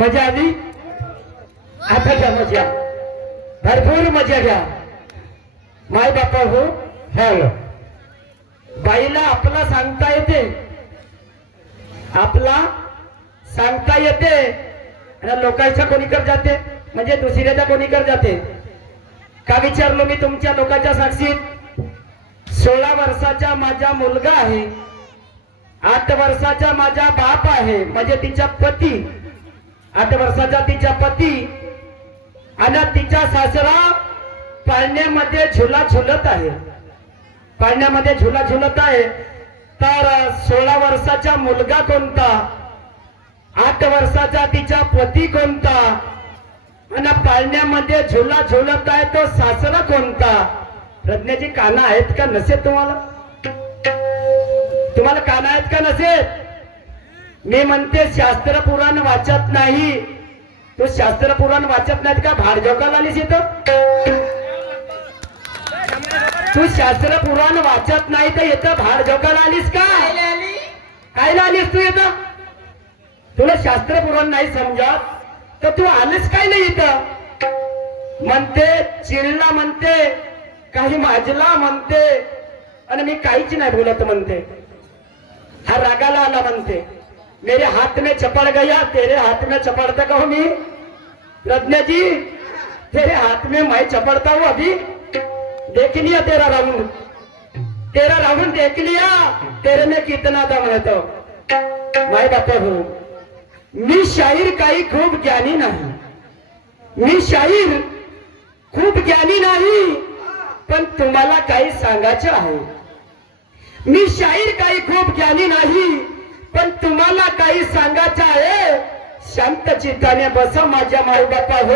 मजा आली? आता घ्या मजा, भरपूर मजा घ्या. माय बापा हो. हॅलो, बाईला आपला सांगता येते, आपला सांगता येते, आणि लोकांच्या कोणीकडे जाते म्हणजे दुसऱ्याच्या कोणीकडे जाते का विचारलो मी तुमच्या लोकांच्या साक्षीत. 16 वर्षाचा माझा मुलगा आहे, 8 वर्षाचा माझा बाप आहे म्हणजे तिचा पती, 8 वर्षाचा तिचा पती, आणि तिचा सासरा पाळण्यामध्ये झुला झुलत आहे, पाळण्यामध्ये झुला झुलत आहे. तर 16 वर्षाचा मुलगा कोणता, 8 वर्षाचा तिचा पती कोणता, आणि पाळण्यामध्ये झुला झुलत आहे तो सासरा कोणता? प्रज्ञाची कानं आहेत का नसेल? तुम्हाला कानं आहेत का नसेल? मी म्हणते शास्त्र पुराण वाचत नाही. तू शास्त्र पुराण वाचत नाहीत का? भाड जोकाला आलीस इथं? तू शास्त्र पुराण वाचत नाही तर इथं भाड जोकाला आलीस का? कायला आलीस तू इथं? तुला शास्त्र पुराण नाही समजत तर तू आलीस काय नाही इथं? म्हणते चिडला, म्हणते काही माजला, म्हणते आणि मी काहीच नाही बोलत म्हणते. हा रागाला आला, म्हणते मेरे हाथ में चपड़ गया, तेरे हाथ में चपड़ता कहूं मी? प्रज्ञा जी, तेरे हाथ में मैं चपड़ता हूं अभी. देख लिया तेरा राउंड, तेरा राउंड देख लिया, तेरे में कितना दम है. तो माय बापा हो, मी शाहीर काही खूप ज्ञानी नाही, मी शाहीर खूप ज्ञानी नाही, पण तुम्हाला काही सांगायचं आहे. मी शाहीर काही खूप ज्ञानी नाही, पण तुम्हाला काही सांगायचं आहे. शांत चित्ताने बसा माझ्या माय बापा हो.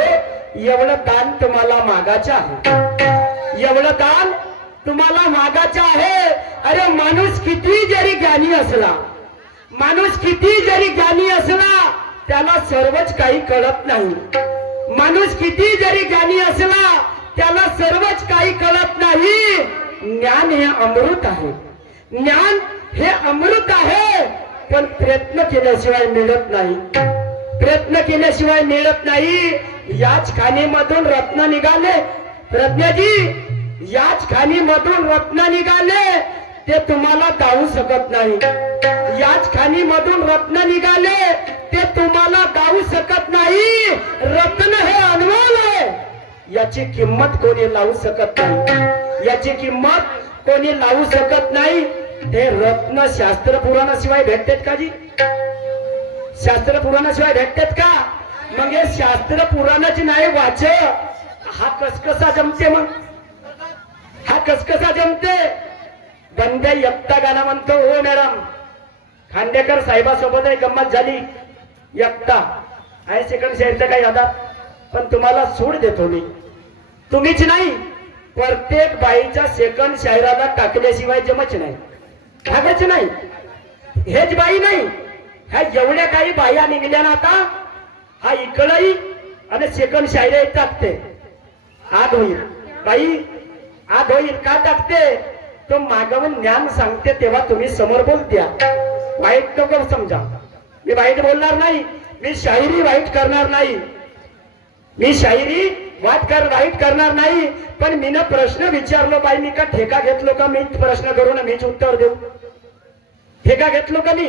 एवढं दान तुम्हाला मागायचं आहे, एवढं दान तुम्हाला मागायचं आहे. अरे माणूस किती जरी ज्ञानी असला, माणूस किती जरी ज्ञानी असला त्याला सर्वच काही कळत नाही. माणूस किती जरी ज्ञानी असला त्याला सर्वच काही कळत नाही. ज्ञान हे अमृत आहे, ज्ञान हे अमृत आहे, पण प्रयत्न केल्याशिवाय मिळत नाही, प्रयत्न केल्याशिवाय मिळत नाही. याच खाणीमधून रत्न निघाले प्रज्ञाजी, याच खाणीमधून रत्न निघाले, ते तुम्हाला दावू शकत नाही. याच खाणीमधून रत्न निघाले, ते तुम्हाला दावू शकत नाही. रत्न हे अनमोल आहे, याची किंमत कोणी लावू शकत नाही, याची किंमत कोणी लावू शकत नाही. ते रत्न शास्त्र पुराणाशिवाय भेटतात का जी? शास्त्र पुराणाशिवाय भेटतात का? मग हे शास्त्र पुराणाची नाही वाच, हा कसकसा जमते? मग हा कसकसा जमते? बंदे एकटा गाणं म्हणतो. हो मॅडम, खांडेकर साहेबासोबत एक गंमत झाली. एकटा आहे, सेकंड शेअरचं काही आधार, पण तुम्हाला सूड देतो मी, तुम्हीच नाही प्रत्येक बाईच्या सेकंड शायराला टाकल्याशिवाय जमच नाही, भागच नाही. हेच बाई नाही, ह्या एवढ्या काही बाया निघल्या ना आता, हा इकडही आणि सेकंड शायरा टाकते. आग होईल बाई, आग होईल का टाकते? तो मागवून ज्ञान सांगते तेव्हा तुम्ही समोर बोलत्या. वाईट नको समजा, मी वाईट बोलणार नाही, मी शायरी वाईट करणार नाही, मी शायरी वाईट करणार नाही. पण मी ना प्रश्न विचारलो बाई, मी का ठेका घेतलो का? मी प्रश्न करून मीच उत्तर देऊ? ठेका घेतलो का मी?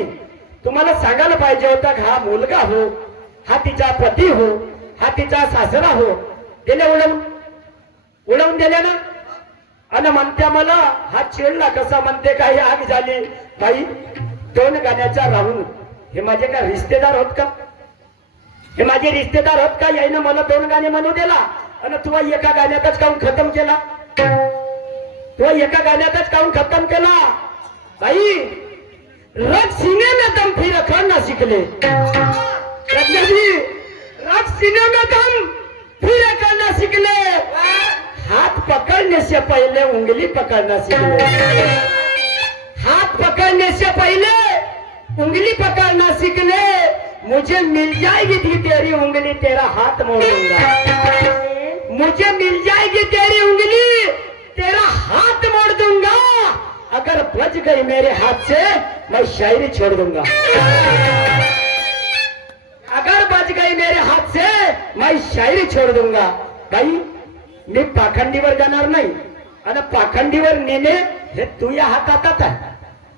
तुम्हाला सांगायला पाहिजे होता. हा मुलगा हो, हा तिचा पती हो, हा तिचा सासरा हो. दिले उडवून, उडवून दिले ना. आणि म्हणत्या मला हा चिडला कसा? म्हणते काही आग झाली. बाई 2 गाण्याचा राहून, हे माझे का रिश्तेदार होत का? हे माझे रिश्तेदार होत का? यायनं मला 2 गाणे म्हणू दिला आणि तू एका गाण्यातच काऊन खतम केला? तू एका गाण्यातच काऊन खतम केला? बाई रग सीने में दम फिर रखना सीख ले. रग सीने में दम फिर रखना सीख ले. हाथ पकड़ने से पहले उंगली पकड़ना सीख ले. हाथ पकड़ने से पहले उंगली पकड़ना सीख ले. मुझे मिल जाएगी थी तेरी उंगली, तेरा हाथ मोड़ दूंगा. मुझे मिल जाएगी तेरी उंगली, तेरा हाथ मोड़ दूंगा. अगर बच गई मेरे हाथ से मैं शायरी छोड़ दूंगा. अगर बच गई गई मेरे हाथ से मैं शायरी छोड़ दूंगा. बाई मी पाखंडीवर जाणार नाही आणि पाखंडीवर नेणे हे तुझ्या हातात आहे.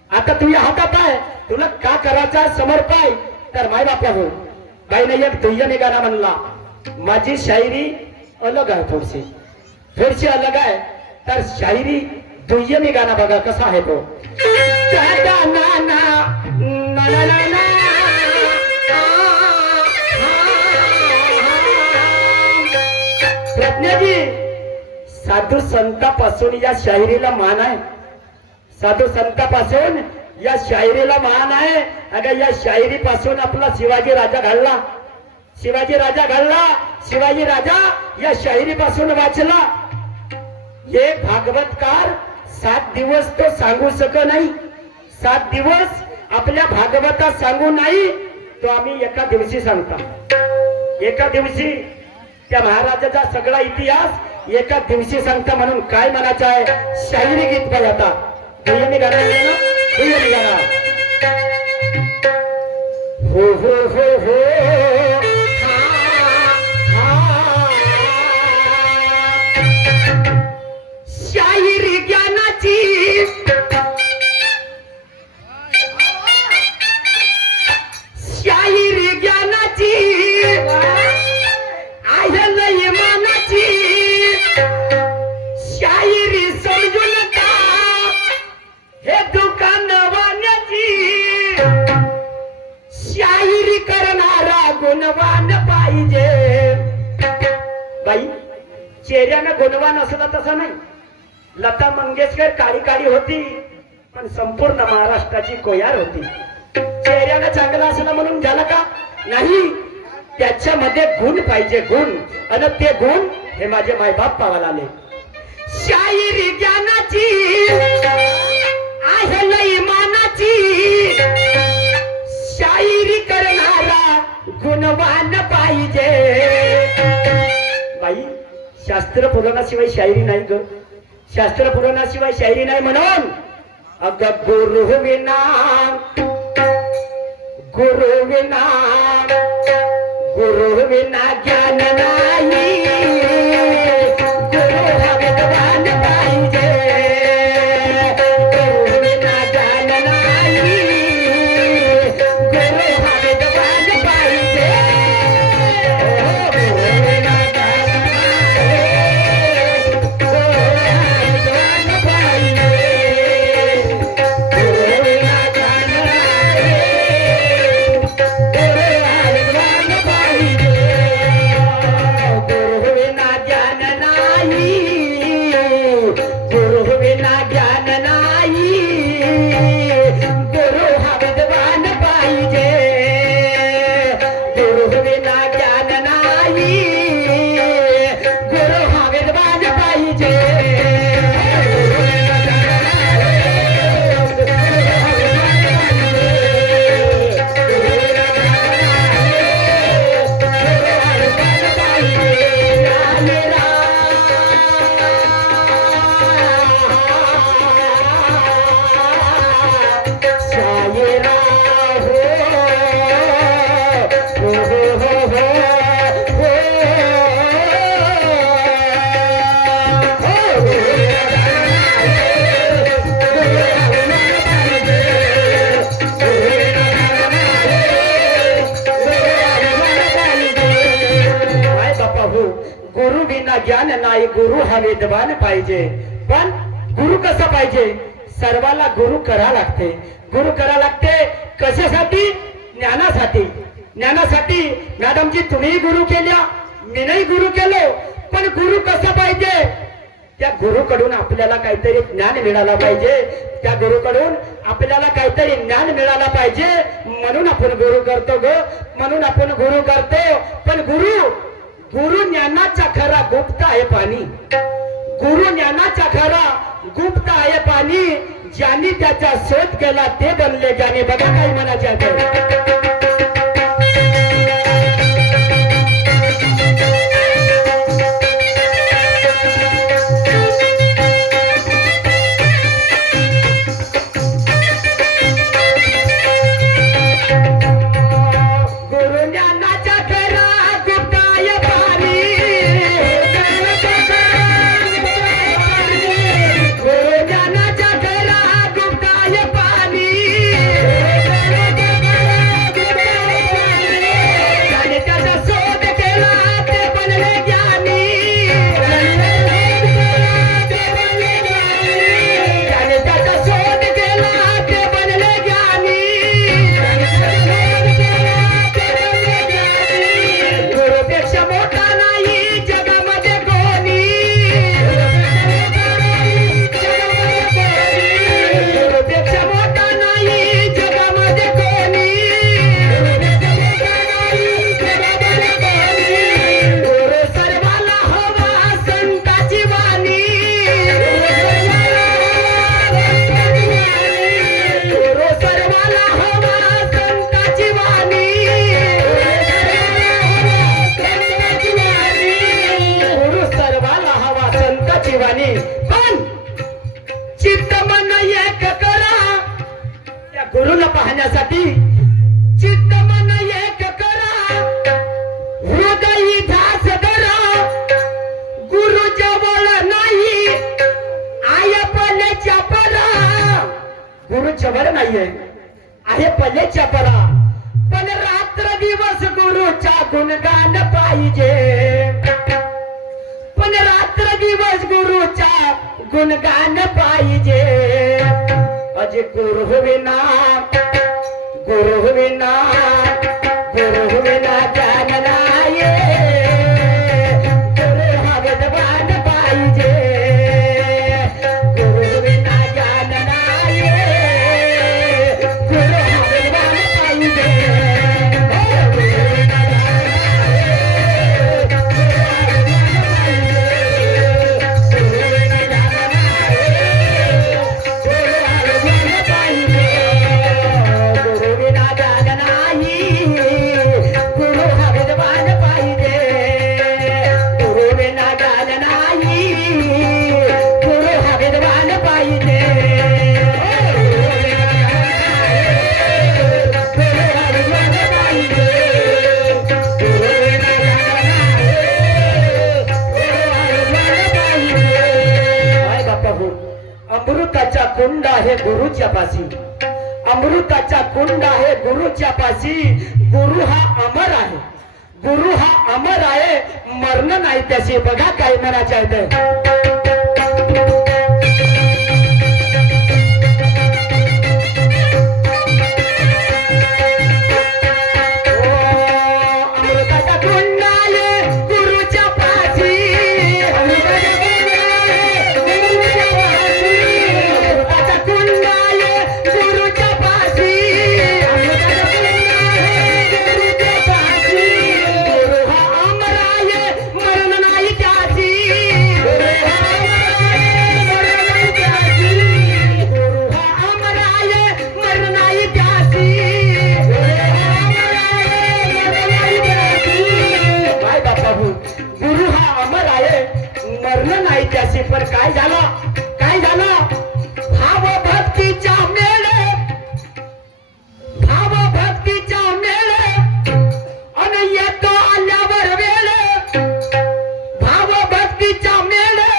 आता तुझ्या हातात आहे, तुला का करायचा आहे समोर पाय. तर माय बाप्या हो बाईने एक दुय्यम गाणं म्हणला. माझी शायरी अलग आहे, थोडीशी अलग आहे. तर शायरी दुय्यमी गाणं बघा कसा आहे तो. प्रज्ञाजी साधू संतापासून या शायरीला मान आहे. साधू संतापासून या शायरीला मान आहे. अगं या शायरी पासून आपला शिवाजी राजा घडला. शिवाजी राजा या शायरी पासून वाचला. हे भागवतकार 7 दिवस तो सांगू शक नाही. 7 दिवस आपल्या भागवतात सांगू नाही, तो आम्ही एका दिवशी सांगता. एका दिवशी त्या महाराजाचा सगळा इतिहास एका दिवशी सांगता. म्हणून काय म्हणायचं आहे, शायरी गीत पाहिजे. आता दुय्यमी गाणं आहे ना, दुय्यमी गाणं. हो हो हो हो शायरी ज्ञानाची आहे नाही मानाची. शायरी समजून का हे दुकान वाण्याची. शायरी करणारा गुणवान पाहिजे. बाई चेहऱ्यानं गुणवान असला तसा नाही. लता मंगेशकर काळी काळी होती, पण संपूर्ण महाराष्ट्राची कोयार होती. चेहऱ्यानं चांगला असला म्हणून झाला का नाही. त्याच्यामध्ये गुण पाहिजे, गुण. आणि ते गुण हे माझे मायबाप पावाला आले. शायरी ज्ञानाची आहे नाही मानाची. शायरी करणारा गुणवान पाहिजे. बाई शास्त्र पुराणाशिवाय शायरी नाही ग. शास्त्र पुराणाशिवाय शायरी नाही. म्हणून अग गुरु विना ज्ञान नाही. गुरु हा विद्वान पाहिजे. गुरु विना ज्ञान नाही. गुरु हा विद्वान पाहिजे. गुरु विना ज्ञान नाही. गुरु हा विद्वान पाहिजे. गुरु विना ज्ञान नाही. गुरु हा विद्वान पाहिजे. गुरु विना ज्ञान नाही. गुरु विना ज्ञान नाही. गुरु हा विद्वान पाहिजे. गुरु विना ज्ञान नाही. गुरु हा विद्वान पाहिजे. गुरु विना ज्ञान नाही. गुरु हा विद्वान पाहिजे. पण गुरु कसा पाहिजे, सर्वाला गुरु करा लागते. गुरु करा लागते कशासाठी, ज्ञानासाठी. ज्ञानासाठी मॅडमजी तुम्ही गुरु केल्या, मी नाही गुरु केलो. पण गुरु कसा पाहिजे, त्या गुरुकडून आपल्याला काहीतरी ज्ञान मिळाला पाहिजे. त्या गुरुकडून आपल्याला काहीतरी ज्ञान मिळाला पाहिजे. म्हणून आपण गुरु करतो ग, म्हणून आपण गुरु करतो. पण गुरु ज्ञानाचा खरा गुप्त आहे पाणी. गुरु ज्ञानाचा खरा गुप्त आहे पाणी. ज्यांनी त्याचा शोध केला ते बनले ज्ञानी. बघा काय म्हणायचे आहे. गुरु ज्ञानाचा खरा गुरुचा गुणगान पाहिजे, पण रात्र दिवस गुरुचा गुणगान पाहिजे. अजे गुरु विना गुरु विना गुरु विना ज्ञान नाही. गुरु हा विद्वान पाहिजे, गुरु विना ज्ञान नाही. गुरु हा विद्वान पाहिजे. अमृताचा कुंड आहे गुरुच्या पाशी, अमृताचा कुंड आहे गुरुच्या पाशी. गुरु हा अमर आहे, गुरु हा अमर आहे, मरण नाही त्याची. बघा काय म्हणायचं आहे. पण काय झालं, काय झालं? भाव भक्तीच्या मेळे, भाव भक्तीच्या मेळे, आणि येतो आल्यावर वेळ. भाव भक्तीच्या मेळे,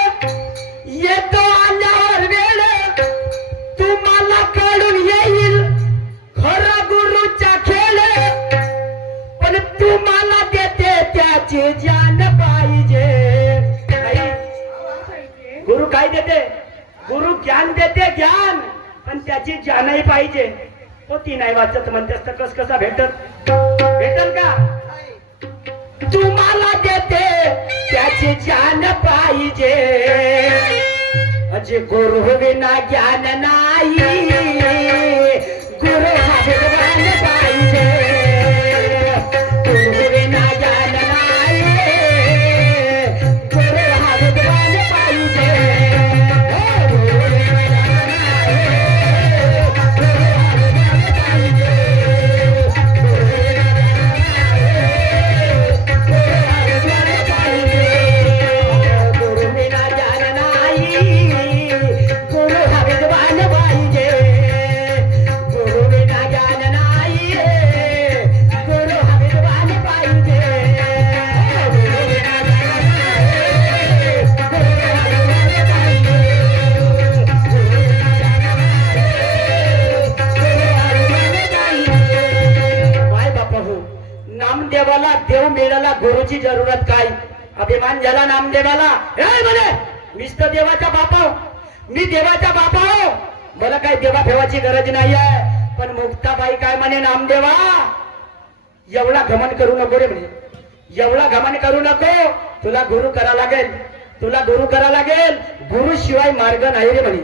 येतो आल्यावर वेळ. तुम्हाला कळून येईल खरा गुरुचा खेळ, पण तुम्हाला देते त्याचे ज्ञान पाहिजे. गुरु काय देते? गुरु ज्ञान देते, ज्ञान, पण त्याची जानही पाहिजे. ती नाही वाचत म्हणतेस तर कस कसा भेटत भेटल का? तुम्हाला देते त्याची जान पाहिजे. अजे गुरु विना ज्ञान नाही. गुरु हा भगवान पाहिजे, गुरु विना ज्ञान नाही. गुरु हा भगवान पाहिजे. नामदेवाला देव मिळाला, गुरुची जरूरत काय? अभिमान झाला नामदेवाला. म्हणे मीच तर देवाचा बापा, मी देवाचा बापा हो, मला काय देवा ठेवायची गरज नाही आहे. पण मुक्ताबाई काय म्हणे, नामदेवा एवढा घमन करू नको रे म्हणे, एवढा घमन करू नको. तुला गुरु करा लागेल, तुला गुरु करा लागेल. गुरु शिवाय मार्ग नाही रे म्हणे,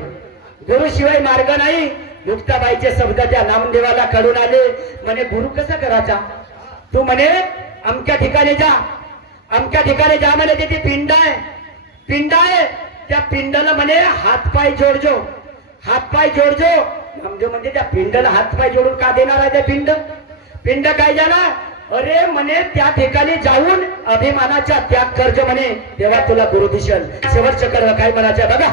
गुरु शिवाय मार्ग नाही. मुक्ताबाईचे शब्द त्या नामदेवाला कळून आले. म्हणे गुरु कसा करायचा? तू म्हणे अमक्या ठिकाणी जा, अमक्या ठिकाणी जा म्हणे, तिथे पिंड आहे, पिंड आहे. त्या पिंडाला म्हणे हातपाय जोडजो, हातपाय जोडजो. नामदेव म्हणजे त्या पिंडाला हातपाय जोडून का देणार आहे? ते पिंड, पिंड काय झाला? अरे म्हणे त्या ठिकाणी जाऊन अभिमानाचा त्याग करजो म्हणे, तेव्हा तुला गुरु दिसेल. शेवटचं कर्म काय म्हणायचं बघा.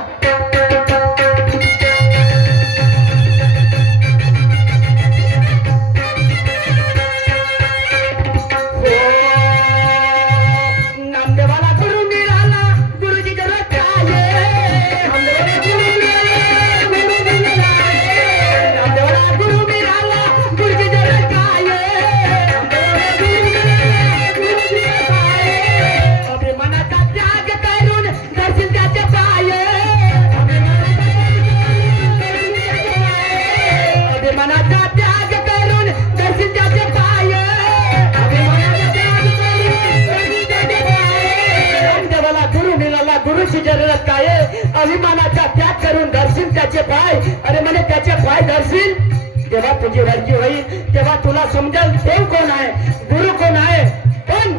माणूस शरीरात काय आहे? अभिमानाचा त्याग करून धरशील त्याचे पाय. अरे म्हणे त्याचे पाय धरशील तेव्हा तुझी वरची होईल, तेव्हा तुला समजेल देव कोण आहे, गुरु कोण आहे. पण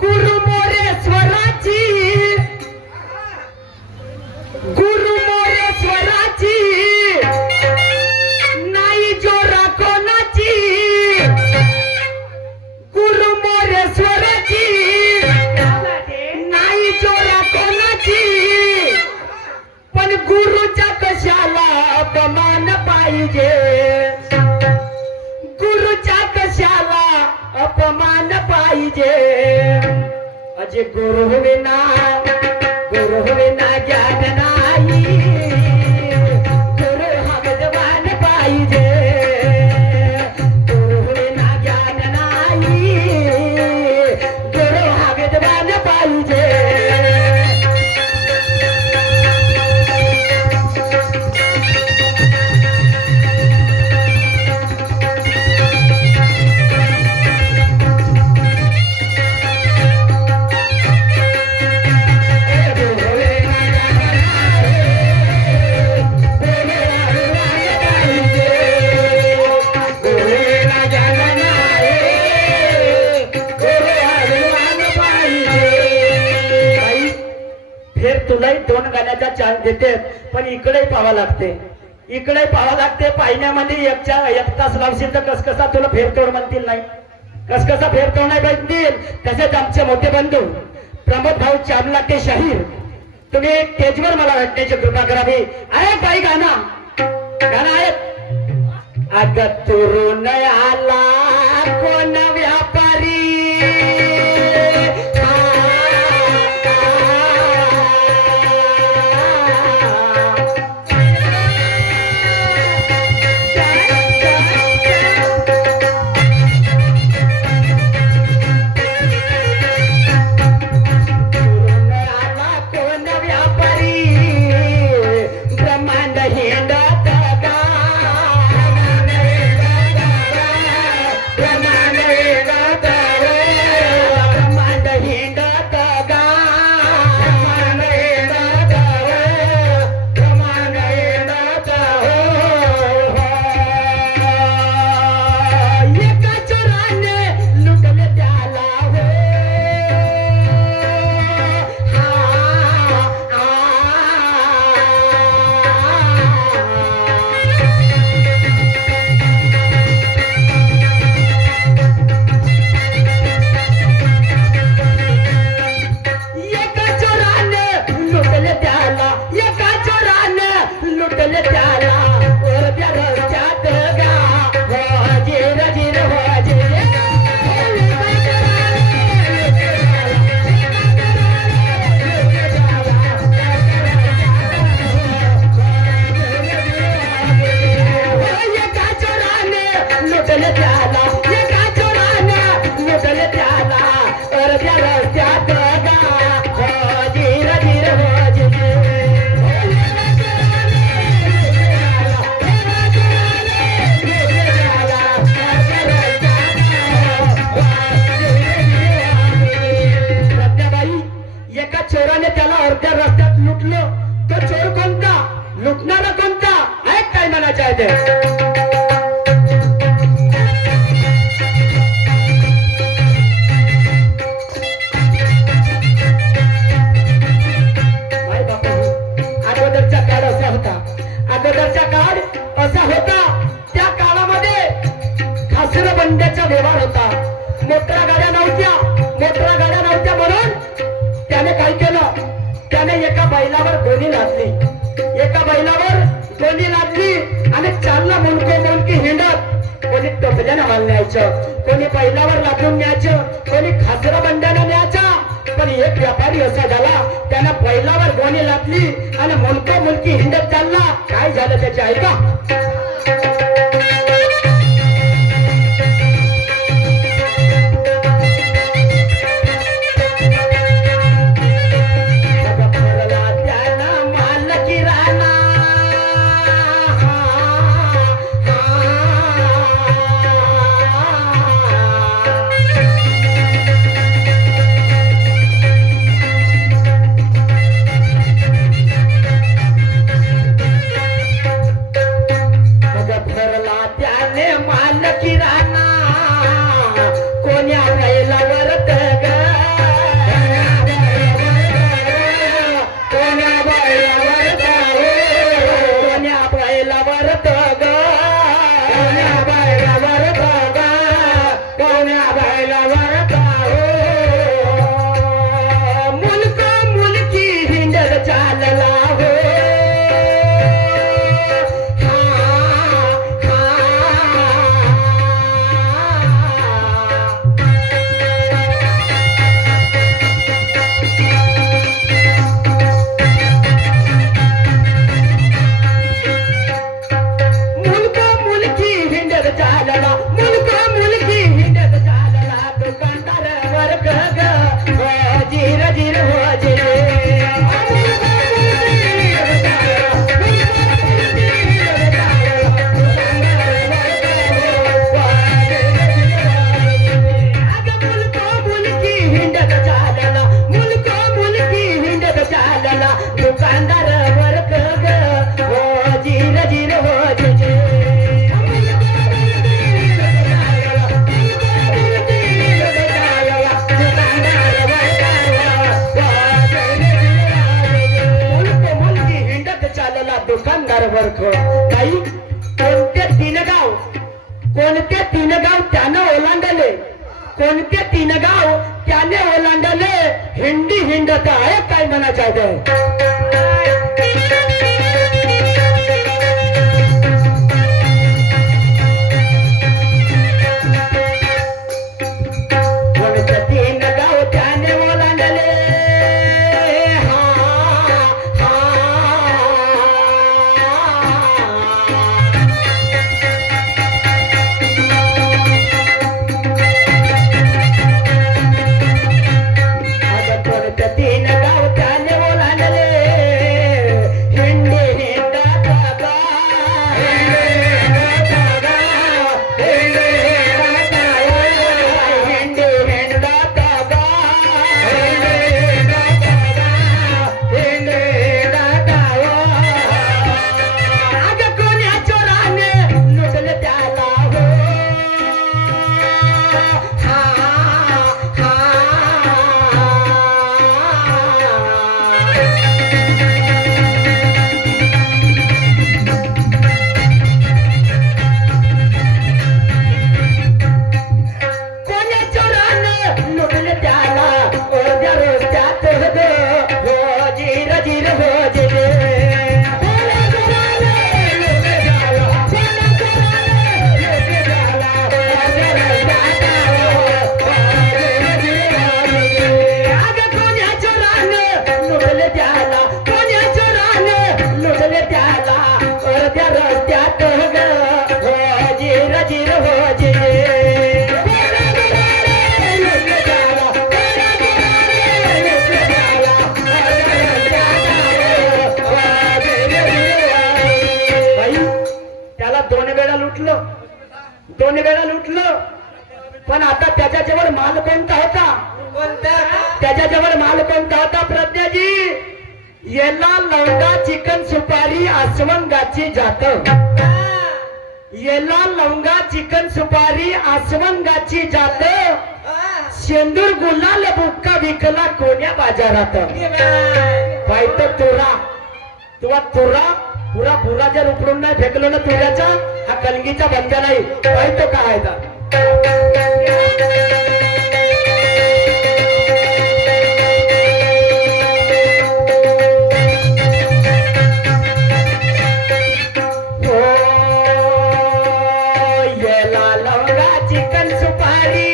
गुरु मोरेश्वराची, गुरु मोरेश्वराची नाही जोरा कोणाची, गुरु मोरेश्वराची नाही जोरा कोणाची. पण गुरुच्या कशाला अपमान पाहिजे, गुरुच्या कशाला अपमान पाहिजे. अजे गुरु विना, गुरु विना ज्ञान नाही, गुरु हा विद्वान पाहिजे. गुरु विना ज्ञान नाही, गुरु हा विद्वान पाहिजे. तुलाही दोन गाण्याचा चान्स देते, पण इकडे पाहावं लागते, इकडे पाहावं लागते. पाहिण्यामध्ये एक तास लावशील तर कसकसा तुला फेरतोड म्हणतील नाही, कसकसा फेरतोड नाही म्हणतील. तसेच आमचे मोठे बंधू प्रमोद भाऊ चामला के शाहीर, तुम्ही स्टेजवर मला भेटण्याची कृपा करावी. आहे काही गाणं आहेत. अग तुरून आला कोण व्यापारी, व्यवहार होता. मोटरा गाड्या नव्हत्या म्हणून त्याने काय केलं, त्याने एका बैलावर गोणी लादली, एका बैलावर गोणी लादली आणि चालला मुलकी हिंडत. कोणी टोपल्यानं माल न्यायचं, कोणी बैलावर लादून न्यायचं, कोणी खासरा बंड्यानं न्यायचा. पण एक व्यापारी असा झाला, त्यानं बैलावर गोणी लादली आणि मुलकी हिंडत चालला. काय झालं त्याचे ऐका. कोणते 3 गाव त्याने ओलांडले हिंडी हिंडत आहे काय म्हणायचं आहे दोन वेळा लुटलं पण आता त्याच्याजवळ माल कोणता होता त्याच्याजवळ माल कोणता होता प्रज्ञाजी येला लवंगा चिकन सुपारी आसवंगाची जात येला लवंगा चिकन सुपारी आसवंगाची जात शेंदूर गुलाल बुक्का विकला कोण्या बाजारात पाहित तुरा तुला पुरा पुरा जर उपडून नाही फेकलो ना तुऱ्याचा हा कलगीचा बंद नाही पाहित काय चिकन सुपारी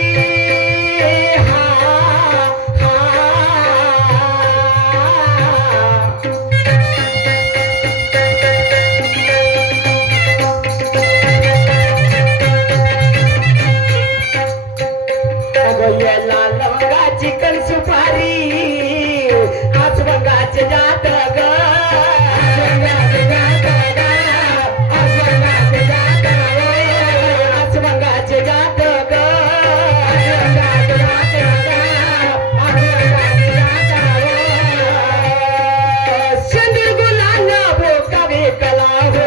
चिकन सुपारी आज बंगाचे जात ग आज बंगाचे जात ग शेंदूर गुलाल बोका विकला हो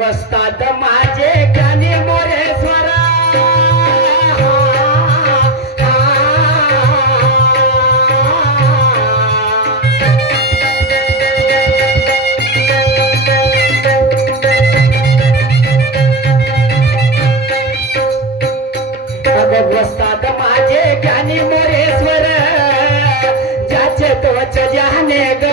वस्ताद माझे गाणे मोरेश्वरा वस्ताद माझे गाणे मोरेश्वर ज्याचे तोच जाने ग